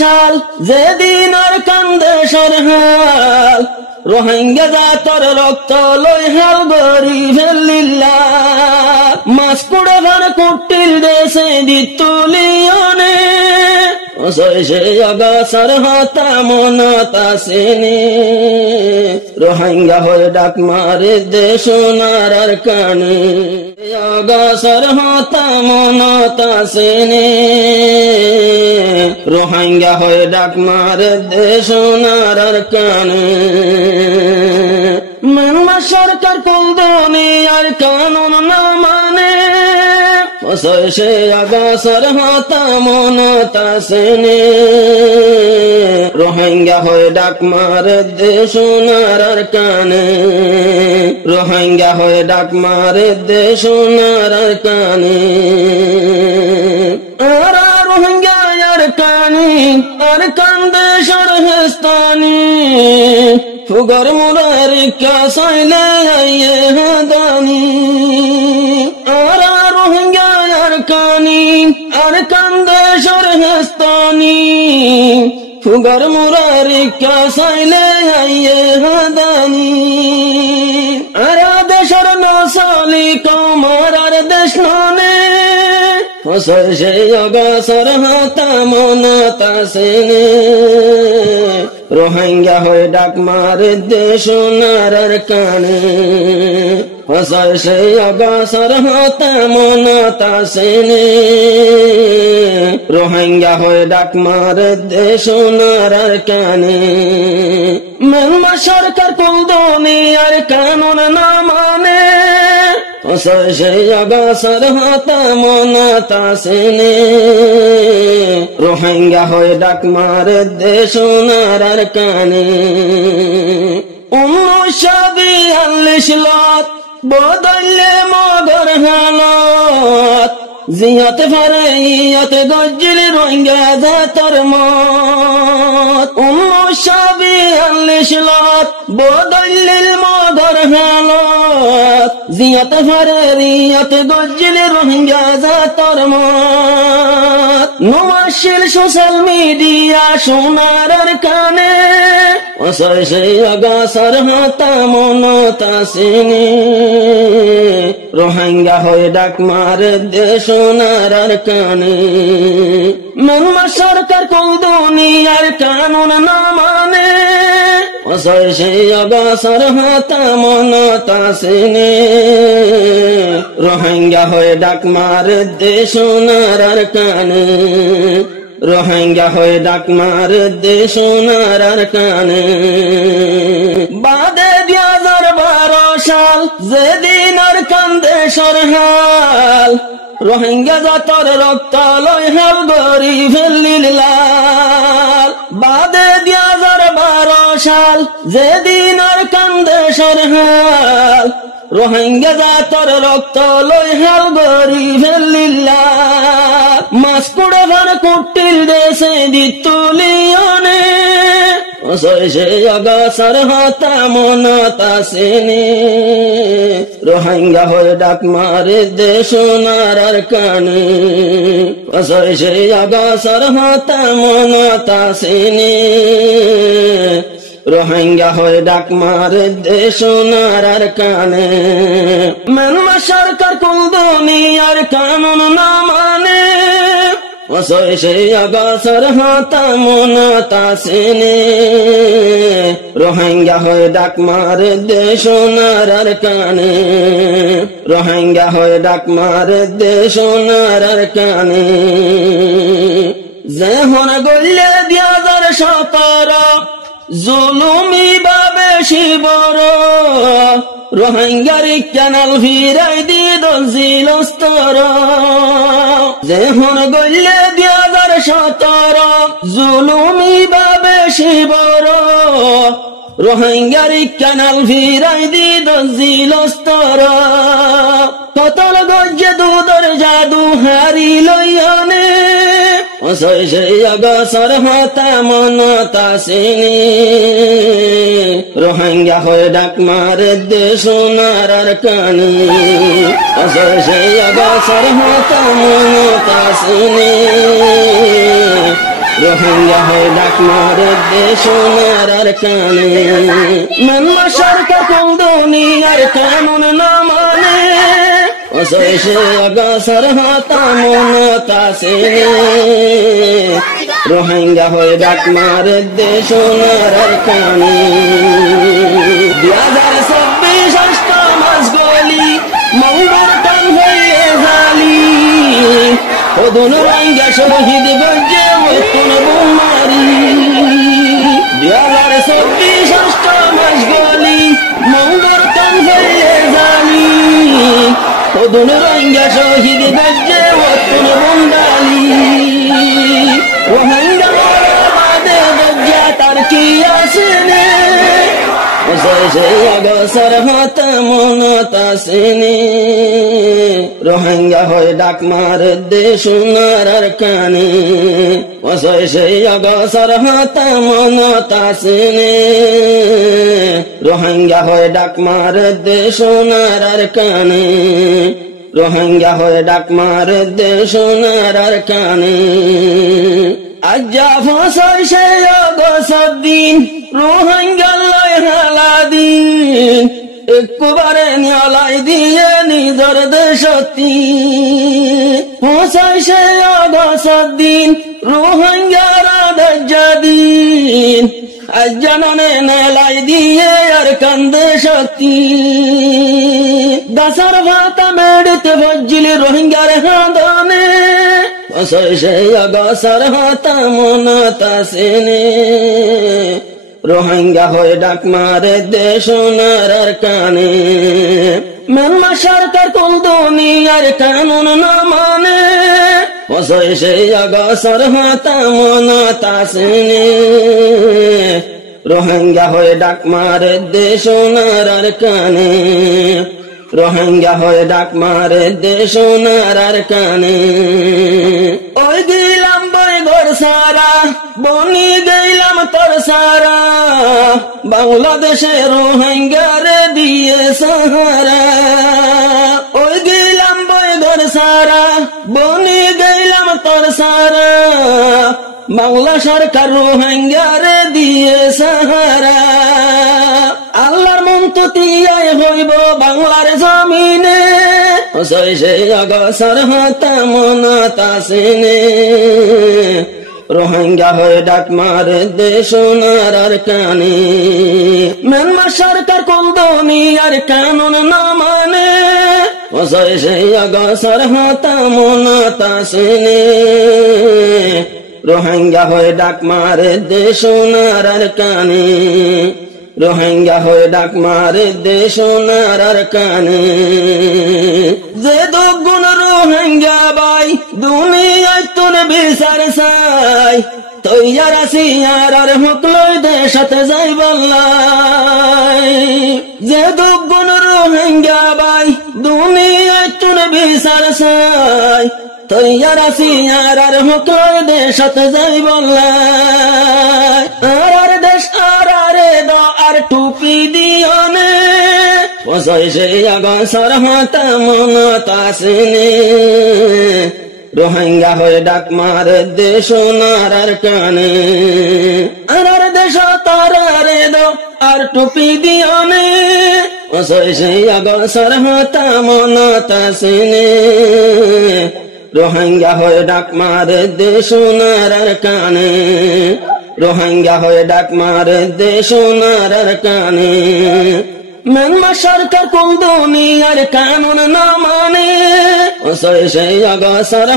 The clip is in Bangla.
সাল যেদিন আর কান্দে সরহাল রোহিঙ্গা জাতর রক্ত লই হাল গরি ফেলিল্লা মাছ কুড়ে ভার কুটিল দেশে দিতুলিয়নে সে অগাছর হতা মনত আসেনি রোহিঙ্গা হয়ে ডাক মারে দেশ নারার কানে অগাছর হতা মনত আসেনি রোহিঙ্গা হয়ে ডাক মারে দেশ নারার কানে মানবা সরকার কোন দুনিয়ার কানুন না মানে সে অগাছর হতা মনত আসেনি রোহিঙ্গা হয়ে ডাক মারে দেশ নারার কানে রোহিঙ্গা হয়ে ডাক মারে দেশ নারার কানে আরা রোহিঙ্গা আর কানি আর কান্দে সরহস্তানি ফুগর মুরারি কাসাইলে আইয়ে হাদানি আরা রোহিঙ্গা আর কানি আর কান্দে সরহস্তানি ফুগর মুরারি কাসাইলে আইয়ে হাদানি আরা দেশর নসালি কৌমার আর দেশ ননে সে অগাছর হতা মনত আসেনি রোহিঙ্গা হয়ে ডাক মারে দেশ নারার কানে সে অগাছর হতা মনত আসেনি রোহিঙ্গা হয়ে ডাক মারে দেশ নারার কানে মেলমা সরকার কোন দুনিয়ার কানুন না মানে সে অগাছর হতা মনত আসেনি রোহিঙ্গা হয়ে ডাক মারে দেশ নারার কানে 1942 লত বদলে মগর হালত জিয়ত ফারে ইয়ত গজ্জিল রোহিঙ্গা জাতর মত 1942 লত বদলে মগর হালত জিয়ত ফারে ইয়ত গজ্জিল রোহিঙ্গা জাতর মত নমাশিল সোশ্যাল মিডিয়া সোনার কানে সে অগাছর হতা মনত আসেনি রোহিঙ্গা হয়ে ডাক মারে দেশ নারার কানে মেলমা সরকার কোন দুনিয়ার কানুন না মানে সে অগাছর হতা মনত আসেনি রোহিঙ্গা হয়ে ডাক মারে দেশ নারার কানে রোহিঙ্গা হয়ে ডাক মারে দেশ নারার কানে বাদে 2012 সাল যেদিন আর কান্দে সরহাল রোহিঙ্গা জাতর রক্ত লই হাল গরি ফেলিল্লা বাদে 2012 সাল যেদিন আর কান্দে সরহাল রোহিঙ্গা জাতর রক্ত লই হাল গরি ফেলিল্লা মাছ কুড়ে ভার কুটিল দেশে দিতুলিয়নে সে অগাছর হতা মনত আসেনি রোহিঙ্গা হয়ে ডাক মারে দেশ নারার কানে সে অগাছর হতা মনত আসেনি রোহিঙ্গা হয়ে ডাক মারে দেশ নারার কানে মেলমা সরকার কোন দুনিয়ার কানুন না মানে সে অগাছর হতা মনত আসেনি রোহিঙ্গা হয়ে ডাক মারে দেশ নারার কানে রোহিঙ্গা হয়ে ডাক মারে দেশ নারার কানে যে হন গল্লে 2017 জুলুমি বাবে শিবর রোহিঙ্গার ক্যানাল ফিরাই দিল জিলস্তর যে হন গল্লে 2017 জুলুমি বাবে শিবর রোহিঙ্গার ক্যানাল ফিরাই দিল জিলস্তর কতল গজ্জে দুধর জাদু হারি লইয়ানে সে অগাছর হতা মনত আসেনি রোহিঙ্গা হয়ে ডাক মারে দেশ নারার কানে সে অগাছর হতা মনত আসেনি রোহিঙ্গা হয়ে ডাক মারে দেশ ওনার কানে। মানমা সরকার কোন দুনিয়ার কানুন না মানে, অসহ্য অগাছার হাতা মনতাছে। রোহিঙ্গা হয়ে ডাক মারে দেশ ওনার কানে। 2026 অষ্টমাস গলি মঙ্গল টান হয়ে জালি, ওদন রোহিঙ্গা শহীদ গজ্জে মতুন বুমারি। 2026 অষ্টমাস গলি মঙ্গল টান হয়ে জালি, ওদন রোহিঙ্গা শহীদ গজ্জে মতুন বুন্দালি। রোহিঙ্গা বাদে গজ্জা তার কি আসেনে, অগসর হাত মনতাসেনে। রোহিঙ্গা হয়ে ডাক মারে দেশ ওনার কানে, অগসর হাত মনতাসেনে। রোহিঙ্গা হয়ে ডাক মারে দেশ ওনার কানে, রোহিঙ্গা হয়ে ডাক মারে দেশ ওনার কানে। আজ্জা ফসল সে অগসর দিন রোহিঙ্গা লয় হালা দিন, একবারে নিয়ালাই দিয়ে নিজর দেশতি। ফসল সে অগসর দিন রোহিঙ্গার দজ্জা দিন, আজ্জা ননে নেলাই দিয়ে আর কান্দে শক্তি। দাসার ভাতা মেড়িতে ভজ্জিল রোহিঙ্গার হাঁদনে, অগসর হাতা মনতাসেনে। রোহিঙ্গা হয়ে ডাক মারে দেশ ওনার কানে। মানমা সরকার কোন দুনিয়ার কানুন না মানে, অগসর হাতা মনতাসেনে। রোহিঙ্গা হয়ে ডাক মারে দেশ ওনার কানে, রোহিঙ্গা হয়ে ডাক মারে দেশ ওনার কানে। ওই দিলাম বই ঘর সারা বনি গেলাম তোর সারা, বাংলাদেশে রোহিঙ্গারে দিয়ে সাহারা। ওই দিলাম বই ঘর সারা বনি গেলাম তোর সারা, বাংলা সরকার রোহিঙ্গারে দিয়ে সাহারা। আল্লাহর মন্ততিয়ায় হইব বাংলার জমিনে, অগসর হাতা মনতাসেনে। রোহিঙ্গা হয়ে ডাক মারে দেশ ওনার কানে। মানমা সরকার কোন দুনিয়ার কানুন না মানে, অগসর হাতা মনতাসেনে। রোহিঙ্গা হয়ে ডাক মারে দেশ ওনার কানে, রোহিঙ্গা হয়ে ডাক মারে দেশ ওনার কানে। যে দুগুণ রোহিঙ্গা বাই দুনিয়ায় তোর বিচার চাই, তৈয়ার আছি আর হুকলই দেশাতে যাই বললাই। যে দুগুণ রোহিঙ্গা বাই দুনিয়ায় তোর বিচার চাই, তৈয়ার আছি আর হুকলই দেশাতে যাই বললাই। আর দেশ আর টুপি দিওনে, অগসর হাতা মনতাসেনে। রোহিঙ্গা হয়ে ডাক মারে দেশ ওনার কানে। আর দেশ তারারে দো আর টুপি দিওনে, অগসর হাতা মনতাসেনে। রোহিঙ্গা হয়ে ডাক মারে দেশ ওনার কানে, রোহিঙ্গা হয়ে ডাক মারে দেশ ওনার কানে। মানমা সরকার কোন দুনিয়ার কানুন না মানে, অগসর